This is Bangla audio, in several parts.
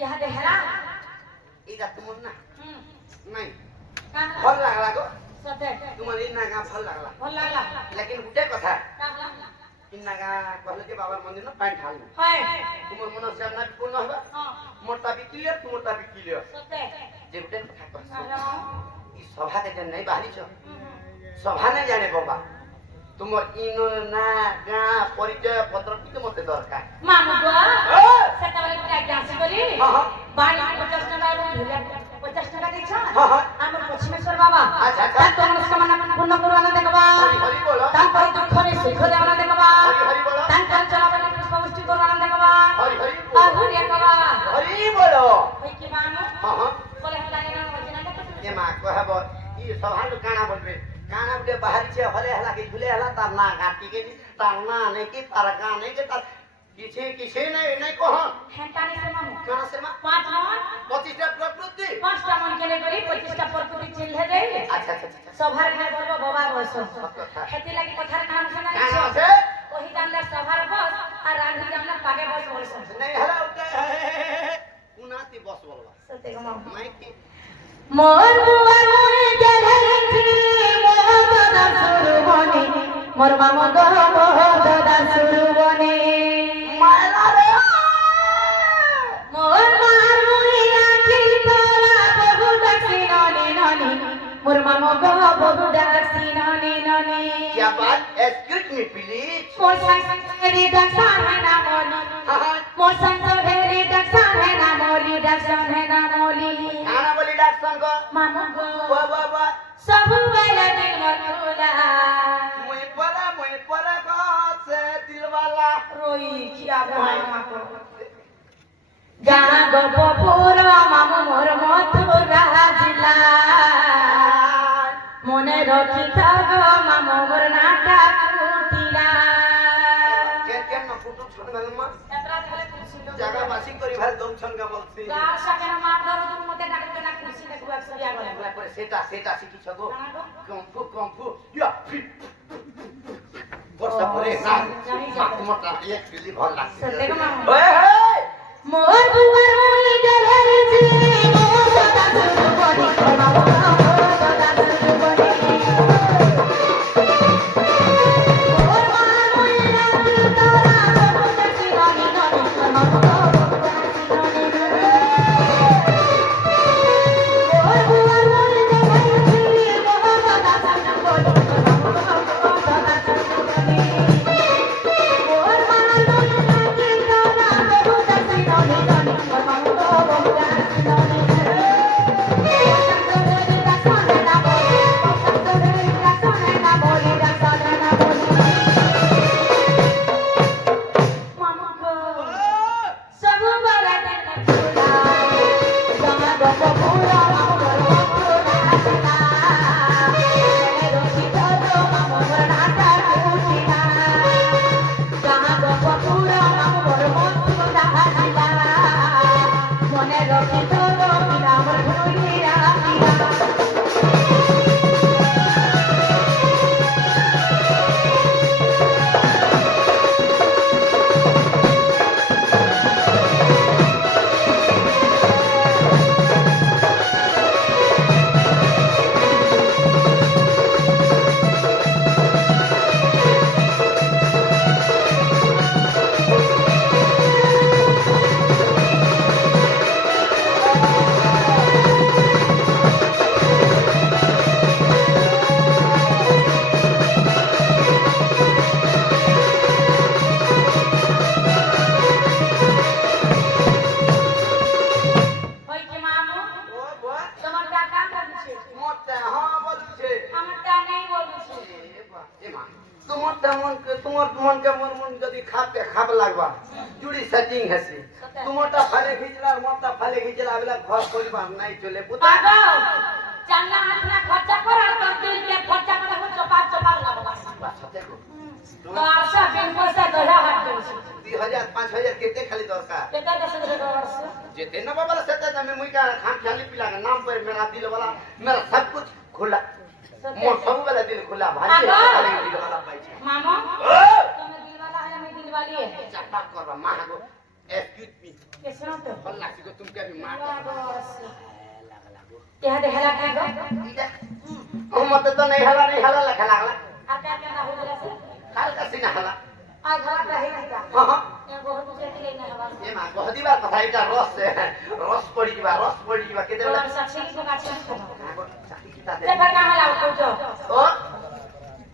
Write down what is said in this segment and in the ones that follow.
यहाँ देहरा इधर तुम ना नहीं कहाँ फल लागला गो सते तुम्हारी इन्ना का फल लागला भल लागला लेकिन गुटे कथा कहाँ इन्ना का कहले के बाबा मंदिर में पानी ढाल है तुमर मन से ना पूर्ण होबा हाँ मोटा भी क्लियर तुमटा भी क्लियर सते जे गुटे कथा कहछ हाँ ई सभा के जन नहीं बाहरी छ सभा नहीं जाने बाबा तुमर इनो ना गा परिचय पत्र किते मते दरकार मामू को ए सेटा वाले क्या डांस करी हां हां बाणी 50 टका ढुलिया 50 टका देछ हां हां आमर पश्चिमेश्वर बाबा अच्छा अच्छा तो मनस्कामना पूर्ण करवाना देखबा हरि हरि बोलो तांकर दुखरे सुख देवाना देखबा हरि हरि बोलो तांकर चलावना पुष्पवृष्टि करवाना देखबा हरि हरि बोलो आहुर एकबा हरि बोलो होई कि मानो हां हां बोले हलागे ना वजना देखत ए मा कहब ई सभा लो काना बोलबे काना बोले बाहरी छे हले हला के झुले हला तार ना काटी के तार ना नहीं की तार का नहीं के तार किसे नहीं कह हेंटानी से मामू काना से मा 5 मन 25 टा प्रकृति 5 टा मन केले करी 25 टा प्रकृति चिन्ह दे अच्छा अच्छा अच्छा सभार में बोलबो बाबा बस अच्छा खेती लागि पथार काम सुना काना से ओही जानले सभार बस आ रांधी जानले पागे बस बस नहीं हला उठे कुनाती बस बोलवा सते को मामू मैं की मोर बुआ मोरे जलंती मोर दादा सुरबनी मोर मामा गो मोर दादा सुरबनी मायला रे मोर मार मोरे आखिल तोरा बहु दक्षी नानी नानी मोर मामा गो बहु दक्षी नानी नानी क्या बात एक्सक्यूज मी प्लीज मोर संग मेरी दक्षान है ना मोली हां मोर संग मेरी दक्षान है ना मोली दक्षान है ना मोली काना बोली डाक्टर को मामा गो वाह सब वाला दिल मथुरा मुई परा का से दिल वाला रोई किया बोला को गाना गो पूरा मामू मोर मथुरा जिला মনে রখি থাক মামু মোর নাটা কুটিলা কেন না ফুটু ছন গলমা যাত্রা দেখলে খুশি জায়গা বাসি করি ভাই দম ছন কা বলছি গার সাকে না মার ধরো তুমি মতে ডাকতে না খুশি দেখু একসরিয়া গলে একলা করে সেটা শিখি ছগো কম্পু ইয়া বর্ষা পরে না মোটা এক ফিলি ভাল লাগছে সত্যি গো মামু ওই হে মোর বুয়ার মুই গেলেছি মোর দাদা শুরু করি মামু মোর দাদা শুরু করি খাব লাগবা জুড়ি সেটিং হেসি তুমটা ফালে ভিজলা মনটা ফালে ভিজলা বেলা ঘর পরিবার নাই চলে পুতা জানলা হাতনা খরচা কর আর তোর দিল কে খরচা করে হো চপা লাগবা সাথে গো তো আশা বিন পয়সা দয়া হাত দেছি 2000 5000 কেতে খালি দরকার কেতে দেশে ডলার जेते ना बाबा सेते में मुई का खान खाली पिला का नाम पर मेरा दिल वाला मेरा सब कुछ खुला मोर सब वाला दिल खुला भाई दिल वाला पाई मामा तुम दिल वाला है मैं दिल वाली है चपा करबा मागो एक्सक्यूज मी ଟିକେ ଶୁଣ ତ ଭଲ ଲାଗୁଛି ଗো ତୁମକେ ବି ମାର ଏହା ଦେଖଲା କାଇଁ ଗো ଇଟା ଓ ମତେ ତ ନାହିଁ ହେଲା ଲେଖା ଲାଗଲା ଆକା କେନା ହୋଇଗଲା ସେ ହାଲକା ସିନା ହେଲା आ घाट रही का ହଁ ହଁ ए बहुत जेती लेना हवा ଏ ମା ଗହଦିବା କଥା ଏଇଟା ରସ ପଡ଼ିଯିବା କେତେ ବେলা और साक्षी की का छै ଚାକି କିତା ଦେ ते पर कहां लाउ तो जो ଓ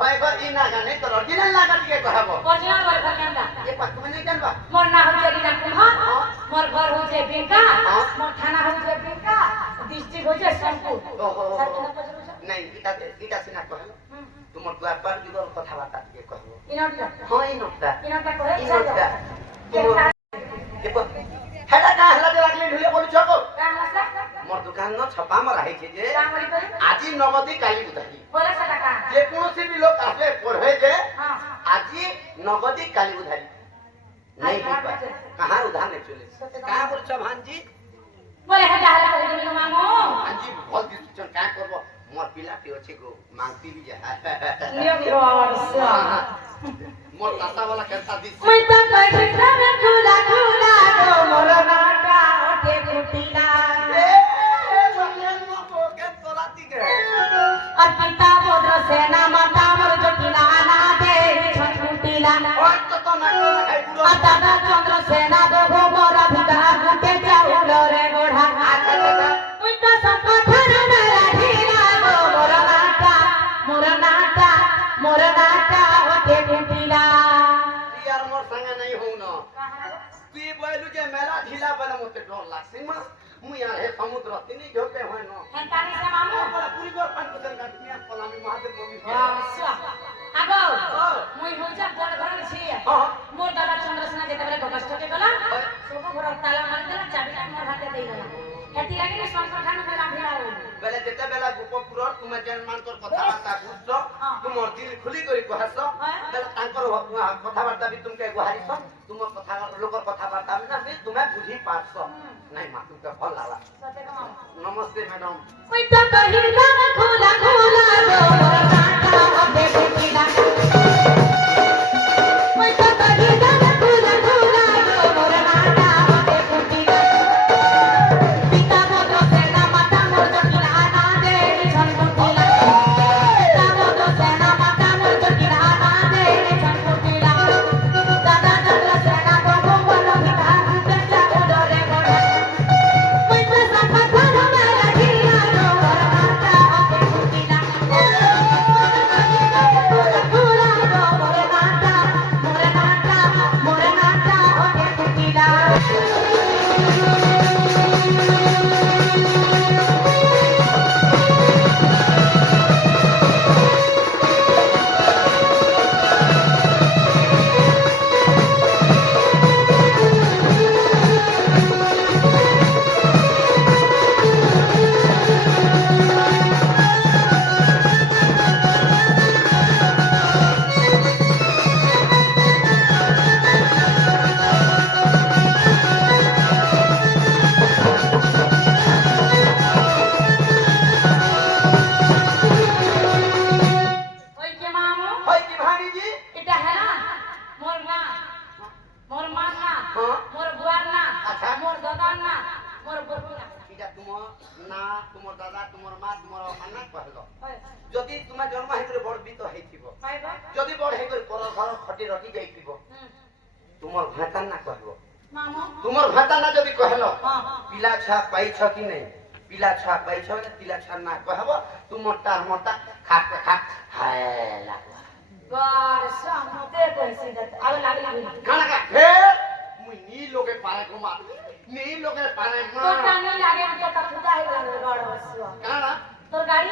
ପାଇବ ଇ ନାଗା ନେଇ ତୋର ଅରିଜିନାଲ ନାଗା ଟିକେ କହବ ओरिजिनल वर भगंदा ଏ ପାଖ ମାନେ ଜାନବା मोर ना हो जेरी ना कुम्हा मोर घर हो जे बिंका हाँ। मोर थाना हो जे बिंका डिस्ट्रिक्ट हो जे सोनपुर ओहो सरकना पजरो छ नहीं इटा सिना कहलो तुमर द्वार पर दिगल কথা বার্তা ଟିକେ कहबो इनोटा ହଁ ଇ नोटता इनोटा कहे इनोटा केता देखो हेला का हेला दे लागले ढुले बोलु छको काहला सा मोर दुकान न छपा म रही छे जे कामली करी আজি নগদি কালি উধারি बोले सा का যে কোনসি भी लोग আসলে পড়ে যে हां আজি নগদি কালি উধারি नहीं आज ठीक बात कहां उधार नहीं चले कहां बोल छ भांजी बोले है डाला कहे मिलो मामो भांजी बहुत डिसीजन का करबो मोर पिलाटी अछि गो मांगती भी जा नियो और सा मोर ताता वाला कहता दिस मैं तो कहिता में खुला खुला गो मोर नाटा ओठे फुटीला ए बनियन मो को के तोराती के और पिता बोद्र सेना माता मोर जटिला ना दे छन फुटीला और तो ना खाई गुलो और दादा चंद्र सेना दो गो मोर भिता गुटे चाउल रे गोढ़ा मैं तो संपठन मेरा ढीला गो मोर नाटा ओठे फुटीला यार मोर संग नहीं हो न तू बोलू जे मेला ढीला बना मते डर लागसी म मु यार हे समुद्र तिनी जोते होय न हंतानी से मामू पूरा पूरी गोर पान कुतन का दुनिया पलामी महादेव मम्मी आगो मुई होजा बड़ घर छी हां मोर दादा चंद्रसेना जेते बेले गगस्ट के गला सब घर ताला मार देला चाबिटा मोर हाथे देई गला हेती लागे ने संगठन में लाभिला हो बेले जेते बेला गोपपुर तुम जेन मान कर कथा बार्ता बुझছো तुम दिल खुली करी कहसो बेले तांकर कथा बार्ता भी तुमके गुहारिसो तुम कथा लोकर कथा बार्ता भी ना भी तुम्हें बुझी पाछो नहीं मा तुमके भल लागला सते का मामू नमस्ते मैडम ओइ त कहिला खुला खुला गो मोर काटा अबे बेटीला ओइ त कहिला खुला खुला गो मोर काटा अबे बेटीला पिता बोद्र सेना माता मोर जटिला ना दे छन फुटीला पिता बोद्र सेना माता मोर जटिला ना दे छन फुटीला दादा चंद्र सेना दो गो मोर भिता गुटे चाउल रे गोढ़ा मैं तो संपठन मेरा ढीला गो मोर नाटा अबे फुटीला खुला गो मोर नाटा अबे फुटीला ओइ के मामू होय की भाणी जी এটা হেলা মোর না মোর মা না हाँ। মোর বুয়ার না আচ্ছা। মোর দাদার না মোর বউ না এটা তোমার না তোমার দাদা তোমার মা তোমার বাবা না কহলো হয় যদি তুমি জন্ম হেতরে বড় বিত হইতিব পাইবা যদি বড় হেতরে পর ঘর খটি রটি যাইতিব তোমার ভাতা না কহলো মামু তোমার ভাতা না যদি কহলো হ্যাঁ পিলা ছা পাইছ কি নাই পিলা ছা পাইছ না পিলা ছা না কহব তোমারটা মোটা খাক খাক হায় লাগবা বার সামতে কইছি দত আবে লাগলি খানা খা হে মুই নি লোকে পারে ঘুমা নি লোকে পারে মা তোটা নি লাগে তো তা খুদা হে গলা গড় বসুয়া কানা তোর গাড়ি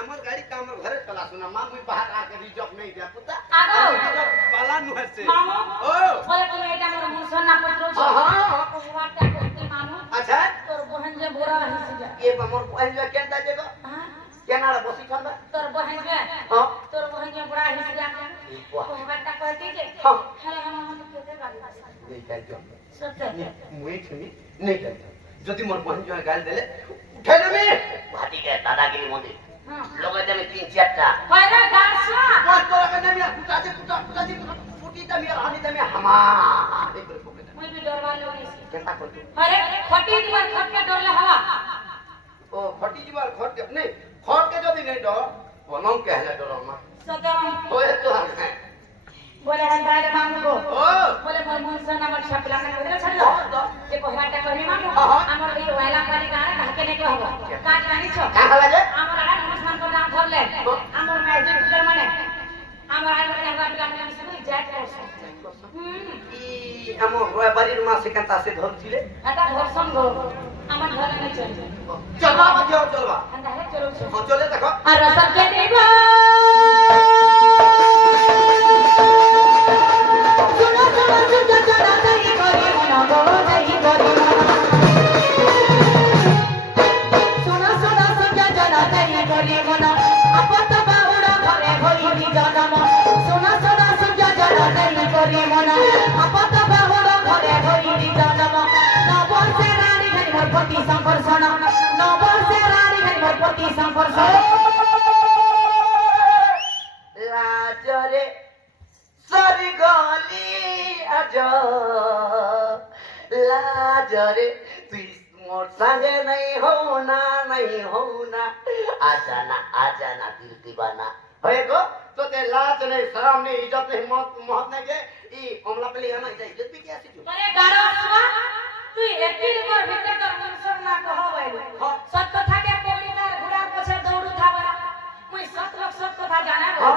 আমার গাড়ি তো আমার ঘরে চলা শুনা মা মুই বাহার আকে রিজর্ভ নেই দিয়া পুতা আগো। রিজর্ভ পালা নু আছে মামু ও বলে তুমি এটা মোর মুসন্না পত্র ছ হ্যাঁ। কহবাটা কইতি মামু আচ্ছা তোর বহন যে বুড়া হিসি যা এ বমর পহিলা কেনটা দেগো হ্যাঁ কেনাড়া বসি খান্দা তোর বহন যে হ্যাঁ তোর বহন যে বুড়া হিসি যা বাহ। কহবাটা কইতি যে হ্যাঁ। হ্যাঁ हम কেতে গাড়ি নেই কাজ সত্যি মুই শুনি নেই কাজ যদি মোর বহিন জয় গাল দেলে উঠাই দেবে ভাতিকে দাদাগিরি মধ্যে হ্যাঁ লগে দেবে 3-4টা হয়রা গাছলা কত টাকা নেমিয়া কুটাতে কুটা কুটাতে ফুটিটা মিয়া হানি দেবে হামা এই করে পকেটে মুই डरवा लोगी केता करतु अरे फटी दीवार खट के डरले हवा ओ फटी जीवार खट के नहीं खट के जदी नहीं डर बनम के हला डर मा सदम ओए तो है बोले हम दादा मामू को ओ बोले मन से नमक छपला के उधर छड़ दो जे कोहराटा कहनी मामू हमर ई वाला पानी गाना कह के नहीं कहबो का जानी छ का हला जे हमर आड़ा मुसलमान को नाम धरले हमर मैजिक टीचर माने हमर आड़ा माने हमरा पिला में सब जाट कर ई हम रोय बारी मा से कंता से धरथिले हटा धरसन गो हमर घर नहीं चल चलवा बजियो चलवा अंधा है चलो छ हां चले देखो आ रसल के देबो सुनो सुनो सुनो जरा नहीं करी मना गो नहीं करी सुनो सुनो सुनो जरा नहीं करी मना अपत बाउड़ा घरे होई नी जनम सुनो सुनो सुनो जरा नहीं करी मना अपत बाउड़ा घरे होई नी जनम नव से रानी घरी मोर पति संपर्षण नव से रानी घरी मोर पति संपर्षण लाजरे सरी गली आज लाजरे तू मोर संगे नहीं होना आजा ना दिल दीवाना होए गो तो ते लाज नहीं शर्म नहीं इज्जत नहीं मोहत नहीं के ई हमला पे लिया ना इज्जत भी कैसे जो अरे गाड़ो सुआ तू एकिल पर भीतर कर मुसर ना कहबै सत कथा के पौड़ी में घुड़ा पछे दौड़ू था बरा मुई सत लोग सत कथा जाना है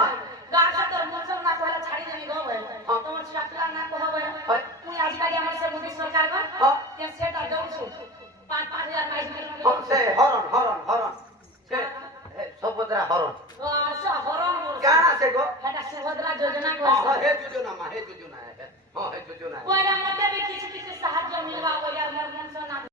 गाड़ से तोर मुसर ना कहला छाड़ी देनी गबै तोर छापला ना कहबै मुई आज काली हमर से मोदी सरकार का के सेट आ दौड़ छु 5-5000 माइस में हम से हरण से सबदरा हरण अच्छा हरण मोर गाना से गो हटा से बदला योजना हां को हे जोजना है हां हे जोजना कोई ना मते भी किछ किछ साहाय्य मिलवा ओया मोर मन से ना